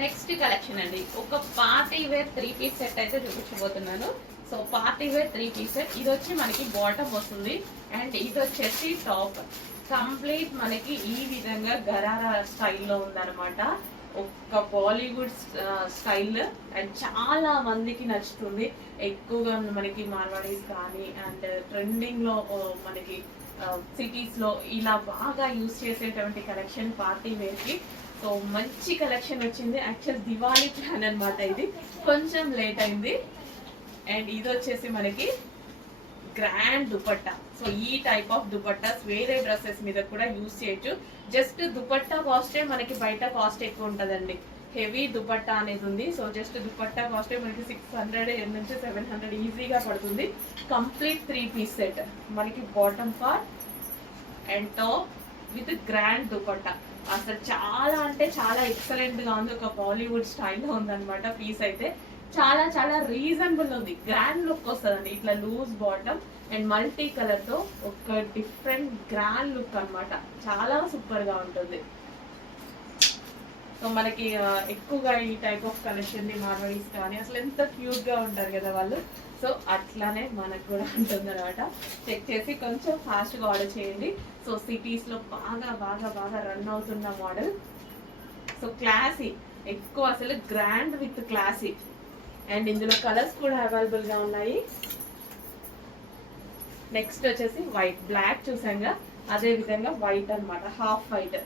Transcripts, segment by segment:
Next collection అండి, ఒక party wear 3 piece set అయితే చూపించబోతున్నాను. So party wear 3 piece set, ఇది వచ్చి మనకి బాటమ్ వస్తుంది అండ్ ఇది వచ్చేసి టాప్. కంప్లీట్ మనకి ఈ విధంగా గరారా స్టైల్లో ఉందన్నమాట. ఒక బాలీవుడ్ స్టైల్ అండ్ చాలా మందికి నచ్చుతుంది. ఎక్కువగా మనకి మార్వాడీస్ కానీ అండ్ ట్రెండింగ్ లో మనకి సిటీస్ లో ఇలా బాగా యూజ్ చేసేటువంటి కలెక్షన్ పార్టీ వేర్ కి. సో మంచి కలెక్షన్ వచ్చింది. యాక్చువల్ దివాళీ ప్లాన్ అనమాట, ఇది కొంచెం లేట్ అయింది. అండ్ ఇది వచ్చేసి మనకి గ్రాండ్ దుపట్టా. సో ఈ టైప్ ఆఫ్ దుపట్టాస్ వేరే డ్రెస్సెస్ మీద కూడా యూజ్ చేయొచ్చు. జస్ట్ దుపట్టా కాస్టే మనకి బయట కాస్ట్ ఎక్కువ ఉంటుందండి. హెవీ దుపట్టా అనేది ఉంది. సో జస్ట్ దుపట్టా కాస్టే మనకి 600 నుంచి 700 ఈజీగా పడుతుంది. కంప్లీట్ 3 పీస్ సెట్ మనకి bottom part and top with grand dupatta. అసలు చాలా అంటే చాలా ఎక్సలెంట్ గా ఉంది. ఒక బాలీవుడ్ స్టైల్లో ఉందన్నమాట. పీస్ అయితే చాలా చాలా రీజనబుల్ ఉంది. గ్రాండ్ లుక్ వస్తుందండి. ఇట్లా loose bottom and multi colour తో ఒక డిఫరెంట్ గ్రాండ్ లుక్ అనమాట. చాలా సూపర్ గా ఉంటుంది. సో మనకి ఎక్కువగా ఈ టైప్ ఆఫ్ కలెక్షన్ ని మార్వాడీస్ కానీ అసలు ఎంత క్యూట్ గా ఉంటారు కదా వాళ్ళు. సో అట్లానే మనకు కూడా ఉంటుంది అనమాట. చెక్ చేసి కొంచెం ఫాస్ట్ గా ఆర్డర్ చేయండి. సో సిటీస్ లో బాగా బాగా బాగా రన్ అవుతున్న మోడల్. సో క్లాసీ, ఎక్కువ అసలు గ్రాండ్ విత్ క్లాసీ. అండ్ ఇందులో కలర్స్ కూడా అవైలబుల్ గా ఉన్నాయి. నెక్స్ట్ వచ్చేసి వైట్, బ్లాక్ చూసాంగా, అదే విధంగా వైట్ అనమాట, హాఫ్ వైట్.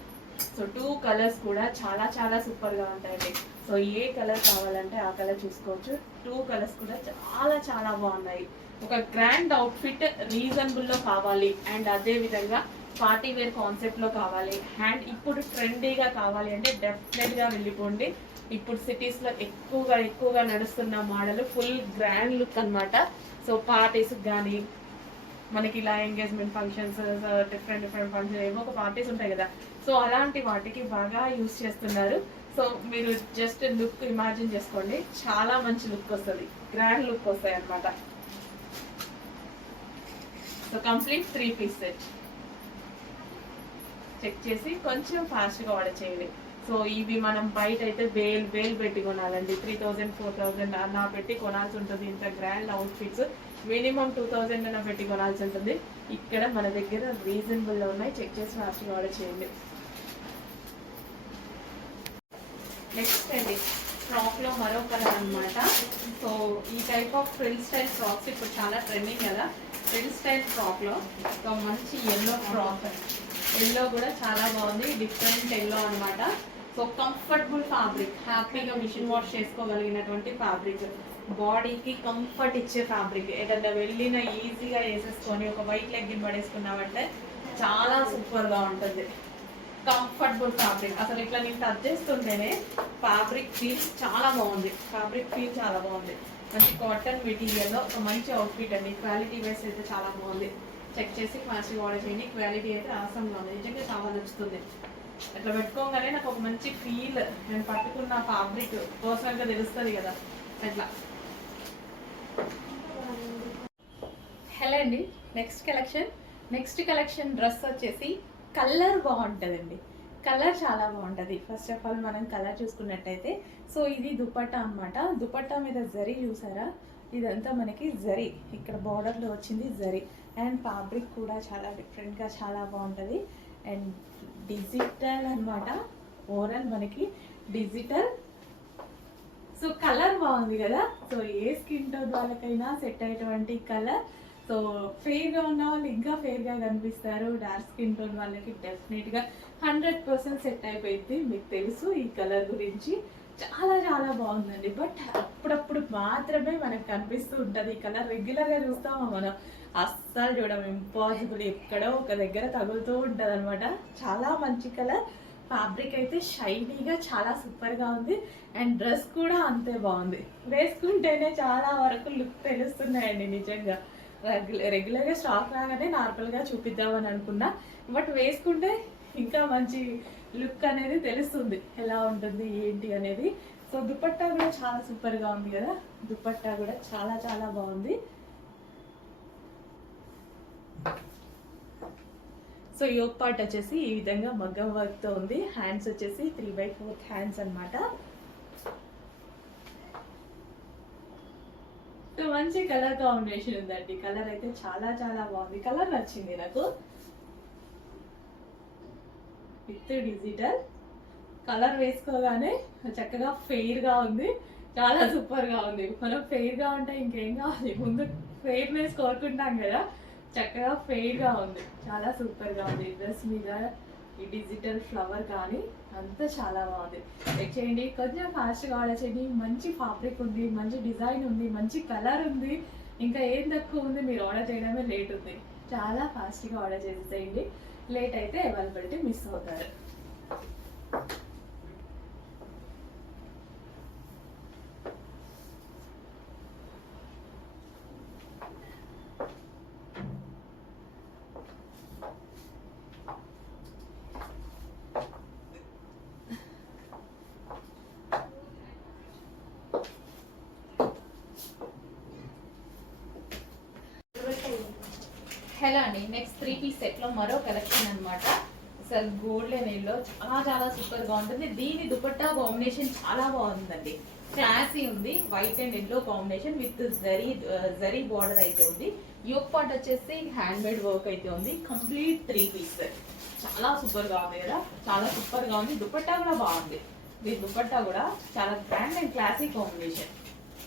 సో 2 కలర్స్ కూడా చాలా చాలా సూపర్ గా ఉంటాయండి. సో ఏ కలర్ కావాలంటే ఆ కలర్ చూసుకోవచ్చు. 2 కలర్స్ కూడా చాలా చాలా బాగున్నాయి. ఒక గ్రాండ్ అవుట్ఫిట్ రీజనబుల్ లో కావాలి అండ్ అదే విధంగా పార్టీ వేర్ కాన్సెప్ట్ లో కావాలి అండ్ ఇప్పుడు ట్రెండీగా కావాలి అంటే డెఫినెట్ గా వెళ్ళిపోండి. ఇప్పుడు సిటీస్ లో ఎక్కువగా నడుస్తున్న మోడల్ ఫుల్ గ్రాండ్ లుక్ అనమాట. సో పార్టీస్ కానీ మనకి ఇలా ఎంగేజ్మెంట్ ఫంక్షన్స్, డిఫరెంట్ ఫంక్షన్, ఏమో ఒక పార్టీస్ ఉంటాయి కదా. సో అలాంటి వాటికి బాగా యూస్ చేస్తున్నారు. సో మీరు జస్ట్ లుక్ ఇమాజిన్ చేసుకోండి, చాలా మంచి లుక్ వస్తుంది, గ్రాండ్ లుక్ వస్తాయి అనమాట. So complete 3 piece set. Check చేసి కొంచెం ఫాస్ట్గా ఆర్డర్ చేయండి. సో ఇవి మనం బయట అయితే వేలు పెట్టి కొనాలండి. 3000 4000 అలా పెట్టి కొనాల్సి ఉంటుంది. ఇంత గ్రాండ్ అవుట్ఫిట్స్ మినిమం 2000 అన్న పెట్టి కొనాల్సి ఉంటుంది. ఇక్కడ మన దగ్గర రీజనబుల్ లో ఉన్నాయి. చెక్ చేసి ఫాస్ట్గా ఆర్డర్ చేయండి. నెక్స్ట్ అండి, ఫ్రాక్ లో మరో కలర్ అనమాట. సో ఈ type of frill style frocks ఇప్పుడు చాలా ట్రెండింగ్ కదా. ఫ్రిల్ స్టైల్ ఫ్రాక్ లో ఒక మంచి ఎల్లో ఫ్రాక్. ఎల్లో కూడా చాలా బాగుంది, డిఫరెంట్ ఎల్లో అనమాట. సో కంఫర్టబుల్ ఫ్యాబ్రిక్, హ్యాపీగా మిషన్ వాష్ చేసుకోగలిగినటువంటి ఫ్యాబ్రిక్, బాడీకి కంఫర్ట్ ఇచ్చే ఫ్యాబ్రిక్. ఏదన్నా వెళ్ళినా ఈజీగా వేసేసుకొని ఒక వైట్ లెగ్గిన్ పడేసుకున్నామంటే చాలా సూపర్గా ఉంటుంది. Comfortable fabric. అసలు ఇట్లా నేను టచ్ చేస్తుంటేనే ఫ్యాబ్రిక్ ఫీల్ చాలా బాగుంది. ఫ్యాబ్రిక్ ఫీల్ చాలా బాగుంది. మంచి కాటన్ మెటీరియల్లో ఒక మంచి అవుట్ఫిట్ అండి. క్వాలిటీ వైస్ అయితే చాలా బాగుంది. చెక్ చేసి ఫాస్ట్గా ఆర్డర్ చేయండి. క్వాలిటీ అయితే ఆసంగా ఉంది, నిజంగా చాలా నచ్చుతుంది. అట్లా పెట్టుకోగానే నాకు ఒక మంచి ఫీల్, నేను పట్టుకున్న ఫ్యాబ్రిక్ పర్సనల్గా తెలుస్తుంది కదా అట్లా. హలో అండి, నెక్స్ట్ కలెక్షన్ డ్రెస్ వచ్చేసి కలర్ బాగుంటుందండి. కలర్ చాలా బాగుంటుంది. ఫస్ట్ ఆఫ్ ఆల్ మనం కలర్ చూసుకున్నట్టయితే, సో ఇది దుపట్టా అనమాట. దుపట్టా మీద జరీ చూసారా, ఇదంతా మనకి జరీ, ఇక్కడ బార్డర్లో వచ్చింది జరీ. అండ్ ఫ్యాబ్రిక్ కూడా చాలా డిఫరెంట్గా చాలా బాగుంటుంది. అండ్ డిజిటల్ అనమాట, ఓవరాల్ మనకి డిజిటల్. సో కలర్ బాగుంది కదా. సో ఏ స్కిన్ టోన్ వాళ్ళకైనా సెట్ అయ్యేటువంటి కలర్. సో ఫెయిర్గా ఉన్న వాళ్ళు ఇంకా ఫెయిర్గా కనిపిస్తారు. డార్క్ స్కిన్ టోన్ వాళ్ళకి డెఫినెట్గా 100% సెట్ అయిపోయింది. మీకు తెలుసు ఈ కలర్ గురించి. చాలా చాలా బాగుందండి. బట్ అప్పుడప్పుడు మాత్రమే మనకు కనిపిస్తూ ఉంటుంది ఈ కలర్. రెగ్యులర్గా చూస్తామా మనం, అస్సలు చూడడం ఇంపాసిబుల్. ఎక్కడో ఒక దగ్గర తగులుతూ ఉంటుంది అనమాట. చాలా మంచి కలర్. ఫ్యాబ్రిక్ అయితే షైనీగా చాలా సూపర్గా ఉంది. అండ్ డ్రెస్ కూడా అంతే బాగుంది. వేసుకుంటేనే చాలా వరకు లుక్ తెలుస్తున్నాయండి నిజంగా. రెగ్యులర్గా స్టాక్ రాగానే నార్మల్గా చూపిద్దామని అనుకున్నా, బట్ వేసుకుంటే ఇంకా మంచి లుక్ అనేది తెలుస్తుంది ఎలా ఉంటుంది ఏంటి అనేది. సో దుపట్టా కూడా చాలా సూపర్గా ఉంది కదా. దుపట్టా కూడా చాలా చాలా బాగుంది. సో యోక్ పార్ట్ వచ్చేసి ఈ విధంగా మగ్గం వర్క్తో ఉంది. హ్యాండ్స్ వచ్చేసి 3/4 హ్యాండ్స్ అనమాట. మంచి కలర్ కాంబినేషన్ ఉందండి. కలర్ అయితే చాలా చాలా బాగుంది. కలర్ నచ్చింది నాకు. విత్ డిజిటల్ కలర్ వేసుకోగానే చక్కగా ఫెయిర్ గా ఉంది. చాలా సూపర్ గా ఉంది. మనం ఫెయిర్ గా ఉంటే ఇంకేం కావాలి, ముందు ఫెయిర్నెస్ కోరుకుంటాం కదా. చక్కగా ఫెయిర్ గా ఉంది. చాలా సూపర్ గా ఉంది. డ్రెస్ మీద ఈ డిజిటల్ ఫ్లవర్ కానీ అంతా చాలా బాగుంది. చెక్ చేయండి, కొంచెం ఫాస్ట్గా ఆర్డర్ చేయండి. మంచి ఫ్యాబ్రిక్ ఉంది, మంచి డిజైన్ ఉంది, మంచి కలర్ ఉంది. ఇంకా ఏం తక్కువ ఉంది, మీరు ఆర్డర్ చేయడమే లేట్ ఉంది. చాలా ఫాస్ట్గా ఆర్డర్ చేసేసేయండి. లేట్ అయితే అవైలబిలిటీ మిస్ అవుతారు. హలో అండి, నెక్స్ట్ 3 పీస్ సెట్ లో మరో కలెక్షన్ అనమాట. అసలు గోల్డెన్ ఎల్లో చాలా చాలా సూపర్ గా ఉంటుంది. దీని దుపట్టా కాంబినేషన్ చాలా బాగుందండి. క్లాసీ ఉంది. White and yellow combination with zari border అయితే ఉంది. యోక్ పార్ట్ వచ్చేసి హ్యాండ్ మేడ్ వర్క్ అయితే ఉంది. Complete 3 piece set. చాలా సూపర్ గా ఉంది కదా, చాలా సూపర్ గా ఉంది. దుపట్టా కూడా బాగుంది. దీని దుపట్టా కూడా చాలా grand and classy combination.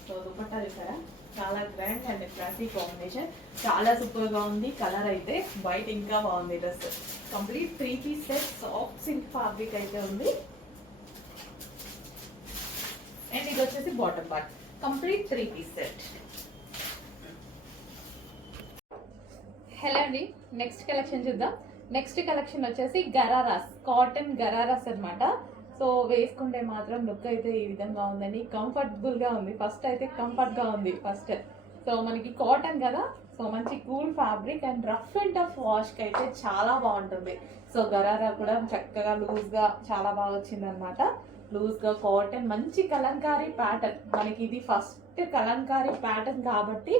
So dupatta చూసారా, చాలా గ్రాండ్ అండ్ క్లాసీ కాంబినేషన్. చాలా సూపర్ గా ఉంది. కలర్ అయితే వైట్ ఇంకా బాగుంది. Dress complete 3 piece set. Soft silk fabric అయితే ఉంది. అండ్ ఇది వచ్చేసి bottom part. Complete 3 piece set. Hello అండి, నెక్స్ట్ కలెక్షన్ చూద్దాం. నెక్స్ట్ కలెక్షన్ వచ్చేసి గరారాస్, కాటన్ గరారాస్ అనమాట. సో వేసుకుంటే మాత్రం లుక్ అయితే ఈ విధంగా ఉందండి. కంఫర్టబుల్ గా ఉంది. ఫస్ట్ అయితే కంఫర్ట్ గా ఉంది ఫస్ట్. సో మనకి కాటన్ కదా, సో మంచి cool fabric and rough and tough wash కి అయితే చాలా బాగుంటుంది. సో గరారా కూడా చక్కగా లూజ్ గా చాలా బాగా వచ్చింది అనమాట. లూజ్ గా కాటన్, మంచి కలంకారీ ప్యాటర్న్. మనకి ఇది ఫస్ట్ కలంకారీ ప్యాటర్న్ కాబట్టి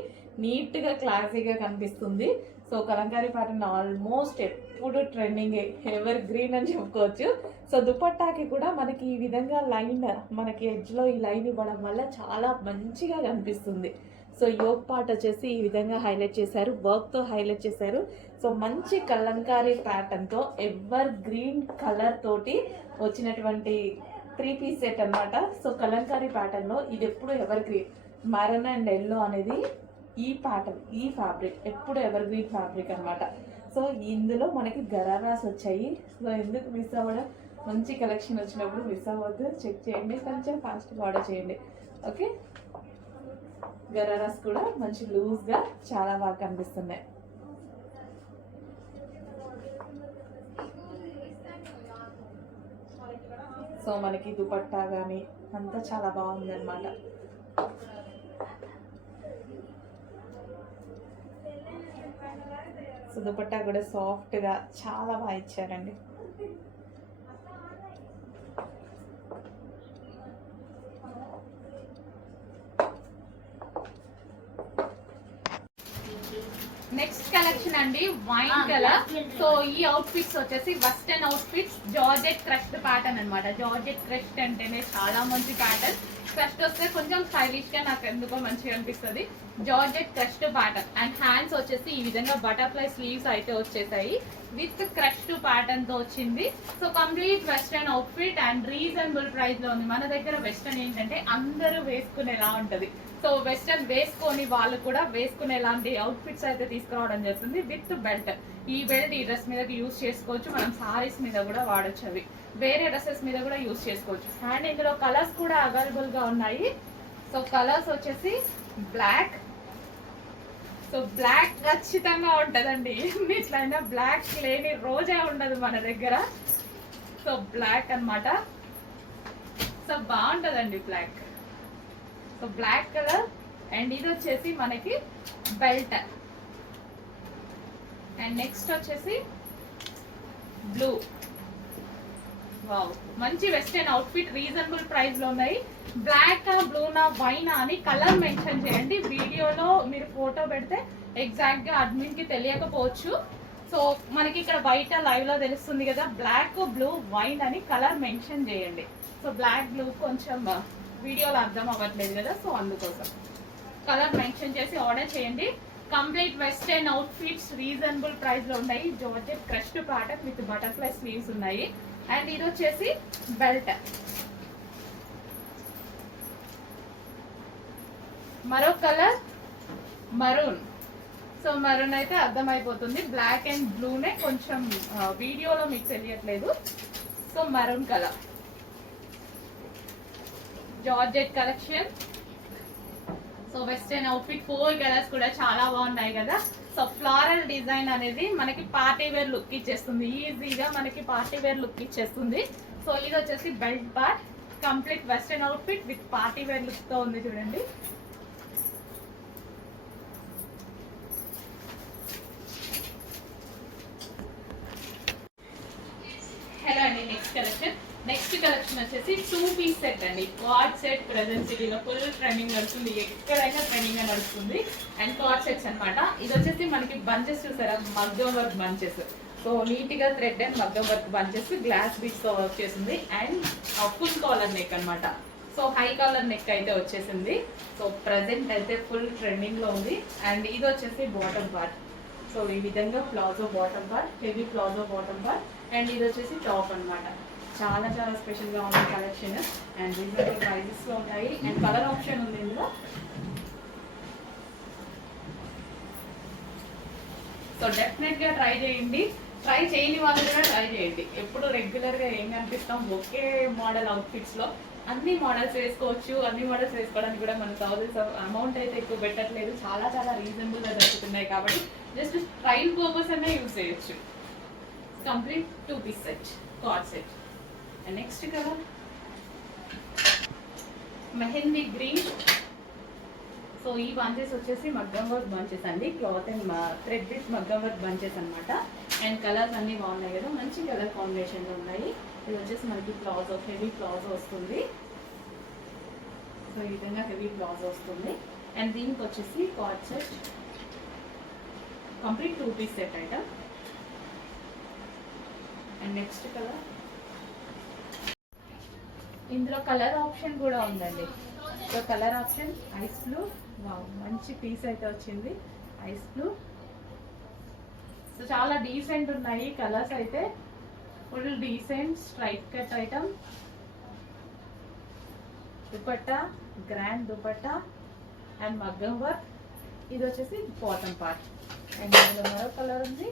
నీట్ గా క్లాసీగా కనిపిస్తుంది. సో కలంకారీ ప్యాటర్న్ ఆల్మోస్ట్ ఎప్పుడు ట్రెండింగ్, ఎవర్ గ్రీన్ అని చెప్పుకోవచ్చు. సో దుపట్టాకి కూడా మనకి ఈ విధంగా లైన్, మనకి ఎడ్జ్ లో ఈ లైన్ ఇవ్వడం వల్ల చాలా మంచిగా కనిపిస్తుంది. సో యోక్ పార్ట్ వచ్చేసి ఈ విధంగా హైలైట్ చేశారు, వర్క్ తో హైలైట్ చేశారు. సో మంచి కలంకారీ ప్యాటర్న్ తో ఎవర్ గ్రీన్ కలర్ తోటి వచ్చినటువంటి 3 పీస్ సెట్ అనమాట. సో కలంకారీ ప్యాటర్న్ లో ఇది ఎప్పుడు ever green, Maran and yellow అనేది ఈ ప్యాటర్న్, ఈ ఫ్యాబ్రిక్ ఎప్పుడు ఎవర్ గ్రీన్ ఫ్యాబ్రిక్ అనమాట. సో ఇందులో మనకి గరారాస్ వచ్చాయి. సో ఎందుకు మిస్ అవ్వడం, మంచి కలెక్షన్ వచ్చినప్పుడు మిస్ అవ్వద్దు. చెక్ చేయండి, కొంచెం ఫాస్ట్గా ఆర్డర్ చేయండి. ఓకే, గరారాస్ కూడా మంచి లూజ్గా చాలా బాగా కనిపిస్తున్నాయి. సో మనకి దుపట్టా కానీ అంతా చాలా బాగుంది అనమాట. సో దుపట్టా కూడా సాఫ్ట్గా చాలా బాగా ఇచ్చారండి. నెక్స్ట్ కలెక్షన్ అండి, వైన్ కలర్. సో ఈ అవుట్ ఫిట్స్ వచ్చేసి western out fits, georgette crushed pattern అనమాట. జార్జెట్ క్రష్డ్ అంటేనే చాలా మంచి ప్యాటర్న్. క్రష్డ్ వస్తే కొంచెం స్టైలిష్ గా నాకు ఎందుకో మంచిగా అనిపిస్తుంది. Georgette crushed pattern and hands వచ్చేసి ఈ విధంగా బటర్ఫ్లై స్లీవ్స్ అయితే వచ్చేసాయి. విత్ క్రష్డ్ ప్యాటర్న్ తో వచ్చింది. So complete western out fit and reasonable price లో ఉంది. మన దగ్గర వెస్టర్న్ ఏంటంటే అందరూ వేసుకునేలా ఉంటది. సో వెస్టర్న్ వేసుకొని వాళ్ళు కూడా వేసుకునేలాంటి అవుట్ ఫిట్స్ అయితే తీసుకురావడం జరుగుతుంది. With belt. ఈ బెల్ట్ ఈ డ్రెస్ మీద యూజ్ చేసుకోవచ్చు. మనం సారీస్ మీద కూడా వాడచ్చు, అవి వేరే డ్రెస్సెస్ మీద కూడా యూజ్ చేసుకోవచ్చు. అండ్ ఇందులో కలర్స్ కూడా అవైలబుల్ గా ఉన్నాయి. సో కలర్స్ వచ్చేసి బ్లాక్. సో బ్లాక్ ఖచ్చితంగా ఉంటదండి. ఎన్నిట్లయినా బ్లాక్ లేని రోజే ఉండదు మన దగ్గర. సో బ్లాక్ అన్నమాట. సో బాగుంటదండి black. So black colour and ఇది వచ్చేసి మనకి బెల్ట్. అండ్ నెక్స్ట్ వచ్చేసి బ్లూ. వావ్, మంచి western outfit reasonable price లో ఉన్నాయి. బ్లాక్ బ్లూనా వైనా అని కలర్ మెన్షన్ చేయండి. వీడియోలో మీరు ఫోటో పెడితే ఎగ్జాక్ట్ గా అడ్మిన్ కి తెలియకపోవచ్చు. సో మనకి ఇక్కడ బయట లైవ్ లో తెలుస్తుంది కదా, బ్లాక్ బ్లూ వైన్ అని కలర్ మెన్షన్ చేయండి. సో బ్లాక్ బ్లూ కొంచెం వీడియోలో అర్థం అవ్వట్లేదు కదా, సో అందుకోసం కలర్ మెన్షన్ చేసి ఆర్డర్ చేయండి. Complete western outfits reasonable price లో ఉన్నాయి. Georgette crushed pattern with butterfly sleeves ఉన్నాయి. అండ్ ఇది వచ్చేసి బెల్ట్. మరో కలర్ మరూన్. సో మరూన్ అయితే అర్థమైపోతుంది, బ్లాక్ అండ్ బ్లూనే కొంచెం వీడియోలో మీకు తెలియట్లేదు. So maroon colour georgette collection. So western outfit 4 colours కూడా చాలా బాగున్నాయి కదా. సో ఫ్లారల్ డిజైన్ అనేది మనకి పార్టీ వేర్ లుక్ ఇచ్చేస్తుంది, ఈజీగా మనకి పార్టీ వేర్ లుక్ ఇచ్చేస్తుంది. సో ఇది వచ్చేసి belt part. Complete western outfit with party wear look తో ఉంది చూడండి. హలో అండి, నెక్స్ట్ కలెక్షన్ వచ్చేసి 2 పీస్ సెట్ అండి. కార్డ్ సెట్ ప్రెజెంట్ సిటీలో ఫుల్ ట్రెండింగ్ నడుస్తుంది, ఎక్కడైనా ట్రెండింగ్ గా నడుస్తుంది. అండ్ కార్డ్ సెట్స్ అనమాట. ఇది వచ్చేసి మనకి బంచెస్ చూసారా, మగ్గం వర్క్ బంచెస్. సో నీట్ గా థ్రెడ్ అండ్ మగ్గం వర్క్ బంచెస్ గ్లాస్ బీట్స్ తో వర్క్ చేసింది. అండ్ ఫుల్ కాలర్ నెక్ అనమాట. సో హై కాలర్ నెక్ అయితే వచ్చేసింది. సో ప్రెజెంట్ అయితే ఫుల్ ట్రెండింగ్ లో ఉంది. అండ్ ఇది వచ్చేసి బాటమ్ పార్ట్. సో ఈ విధంగా palazzo bottom part, heavy palazzo bottom part. And ఇది వచ్చేసి టాప్ అనమాట. చాలా చాలా స్పెషల్ గా ఉంది కలెక్షన్. అండ్ రీజనబుల్ ప్రైజెస్ లో ఉంటాయి. అండ్ కలర్ ఆప్షన్ ఉంది ఇందులో. సో డెఫినెట్ గా ట్రై చేయండి. ట్రై చేయని వాళ్ళు కూడా ట్రై చేయండి. ఎప్పుడు రెగ్యులర్ గా ఏం కనిపిస్తాం ఒకే మోడల్ అవుట్ఫిట్స్ లో. అన్ని మోడల్స్ వేసుకోవచ్చు. అన్ని మోడల్స్ వేసుకోవడానికి కూడా మన థౌసండ్స్ అమౌంట్ అయితే ఎక్కువ పెట్టట్లేదు, చాలా చాలా రీజనబుల్ గా దొరుకుతున్నాయి. కాబట్టి జస్ట్ ట్రైల్ పర్పస్ అనే యూజ్ చేయొచ్చు. Complete 2 piece set, card set. And next colour mehndi green. So ఈ బంచెస్ వచ్చేసి మగ్గం వర్క్ బంచెస్ అండి. క్లాత్ అండ్ థ్రెడ్ విత్ మగ్గం వర్క్ బంచెస్ అనమాట. అండ్ కలర్స్ అన్ని బాగున్నాయి కదా, మంచి కలర్ కాంబినేషన్ లో ఉన్నాయి. ఇది వచ్చేసి మనకి ప్లాజో, హెవీ ప్లాజో వస్తుంది. సో ఈ విధంగా హెవీ ప్లాజో వస్తుంది. అండ్ దీనికి వచ్చేసి card set, complete 2 piece set item. And next colour, ఇందులో కలర్ ఆప్షన్ కూడా ఉందండి. So colour option ice blue. Wow, మంచి పీస్ అయితే వచ్చింది, ఐస్ బ్లూ. సో చాలా డీసెంట్ ఉన్నాయి కలర్స్ అయితే, full decent straight cut item. Dupatta, grand dupatta and మగ్గం వర్క్. ఇది వచ్చేసి బాటమ్ పార్ట్. అండ్ ఇందులో మరో కలర్ ఉంది,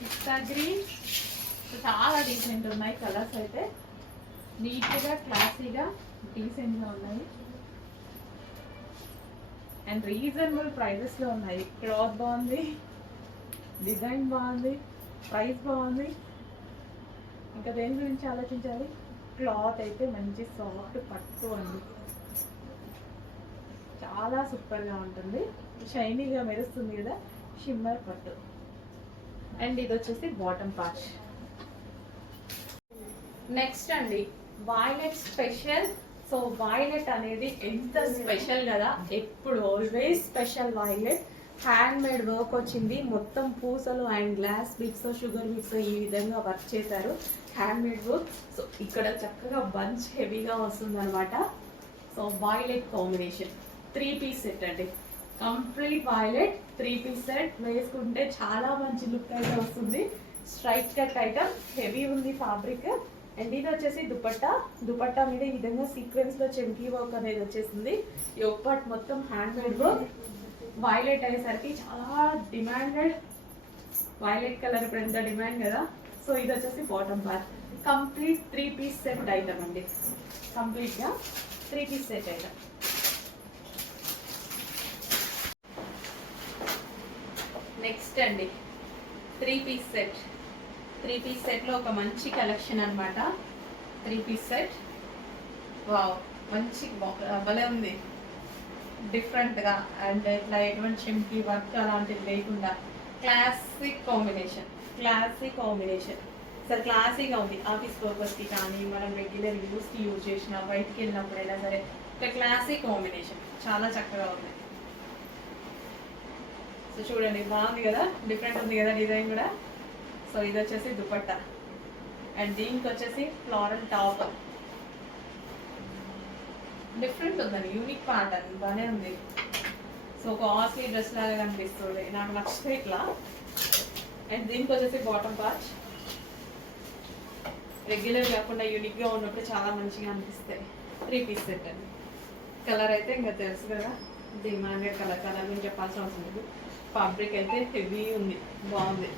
పిస్తా గ్రీన్. చాలా డీసెంట్ ఉన్నాయి కలర్స్ అయితే, నీట్గా క్లాసీగా డీసెంట్గా ఉన్నాయి. అండ్ రీజనబుల్ ప్రైజెస్లో ఉన్నాయి. క్లాత్ బాగుంది, డిజైన్ బాగుంది, ప్రైస్ బాగుంది. ఇంకా దేని గురించి ఆలోచించాలి. క్లాత్ అయితే మంచి సాఫ్ట్ పట్టు అండి, చాలా సూపర్గా ఉంటుంది, షైనీగా మెరుస్తుంది కదా, షిమ్మర్ పట్టు. అండ్ ఇది వచ్చేసి బాటమ్ పార్ట్. నెక్స్ట్ అండి వాయిలెట్ స్పెషల్. సో వాయిలెట్ అనేది ఎంత స్పెషల్ కదా, ఎప్పుడు always special violet. Hand made work వచ్చింది, మొత్తం పూసలు and glass bits, sugar bits ఈ విధంగా వర్క్ చేశారు, హ్యాండ్ మేడ్ వర్క్. సో ఇక్కడ చక్కగా బంచ్ హెవీగా వస్తుంది అనమాట. So violet combination 3 piece set అండి. కంప్లీట్ వాయిలెట్ 3 పీస్ సెట్ వేసుకుంటే చాలా మంచి లుక్ అయితే వస్తుంది. స్ట్రైట్ కట్ ఐటమ్, హెవీ ఉంది ఫ్యాబ్రిక్. అండ్ ఇది వచ్చేసి దుపట్టా. దుపట్టా మీద ఈ విధంగా సీక్వెన్స్ లో చెంకీ వర్క్ అనేది వచ్చేసింది. యోగ్ పార్ట్ మొత్తం హ్యాండ్ మేడ్ వర్క్. వైలెట్ అయ్యేసరికి చాలా డిమాండెడ్, వైలెట్ కలర్ ఇప్పుడు ఎంత డిమాండ్ కదా. సో ఇది వచ్చేసి bottom part. Complete 3 piece set item అండి, కంప్లీట్ గా 3 పీస్ సెట్ ఐటమ్. నెక్స్ట్ అండి 3 పీస్ సెట్. 3 పీస్ సెట్ లో ఒక మంచి కలెక్షన్ అనమాట. 3 పీస్ సెట్. వావ్, మంచి భలే ఉంది, డిఫరెంట్ గా. అండ్ ఇట్లా ఎటువంటి చెంకి వర్క్ అలాంటివి లేకుండా classic combination, classic combination. Sir క్లాసీగా ఉంది, ఆఫీస్ పర్పస్ కి కానీ మనం రెగ్యులర్ యూస్ కి యూజ్ చేసిన, బయటికి వెళ్ళినప్పుడైనా సరే ఒక క్లాసిక్ కాంబినేషన్, చాలా చక్కగా ఉంది. సో చూడండి, బాగుంది కదా, డిఫరెంట్ ఉంది కదా డిజైన్ కూడా. సో ఇది వచ్చేసి దుపట్టా అండ్ దీనికి వచ్చేసి ఫ్లోరల్ టాప్. డిఫరెంట్ ఉందండి, యూనిక్ ప్యాటర్న్ బాగానే ఉంది. సో ఒక ఆస్లీ డ్రెస్ లాగా కనిపిస్తుంది, నాకు నచ్చితే ఇట్లా. అండ్ దీనికి వచ్చేసి బాటమ్ పార్ట్ రెగ్యులర్ కాకుండా యూనిక్గా ఉన్నప్పుడు చాలా మంచిగా అనిపిస్తాయి. 3 పీస్ సెట్ అండి. కలర్ అయితే ఇంకా తెలుసు కదా, డిమాండెడ్ కలర్ గురించి చెప్పాల్సిన అవసరం లేదు. ఫ్యాబ్రిక్ అయితే హెవీ ఉంది, బాగుంది.